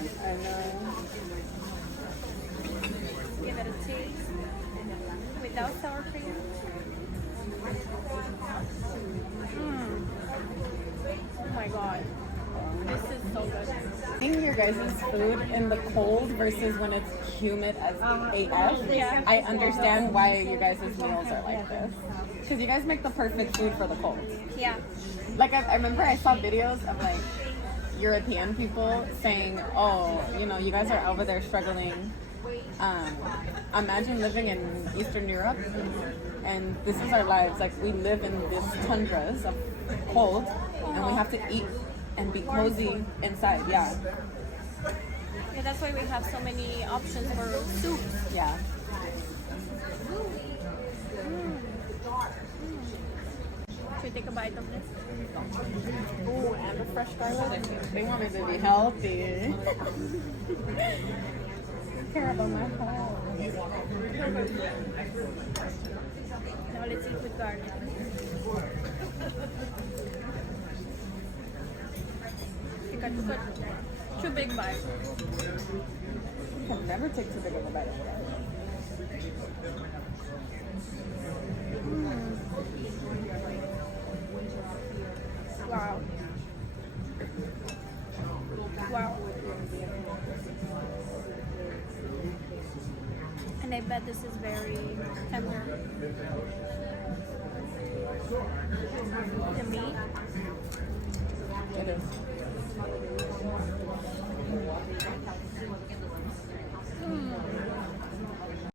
good. I know. Give it a taste. Without sour cream. Oh my god. This is so good. Seeing your guys' food in the cold versus when it's humid as AF, Yeah. I understand why you guys' meals are like this. Because you guys make the perfect food for the cold. Yeah. Like, I remember I saw videos of, like, European people saying, oh, you know, you guys are over there struggling. Imagine living in Eastern Europe, and this is our lives. Like, we live in these tundras of cold, and we have to eat and be cozy inside. Yeah. Yeah, that's why we have so many options for soup. Yeah. Should we take a bite of this? Ooh, and the fresh garlic. They want me to be healthy. Care about my health. Now let's eat with garlic. Good. Too big bite. You can never take too big of a bite of that. Wow. Wow. And I bet this is very tender. The meat. It is.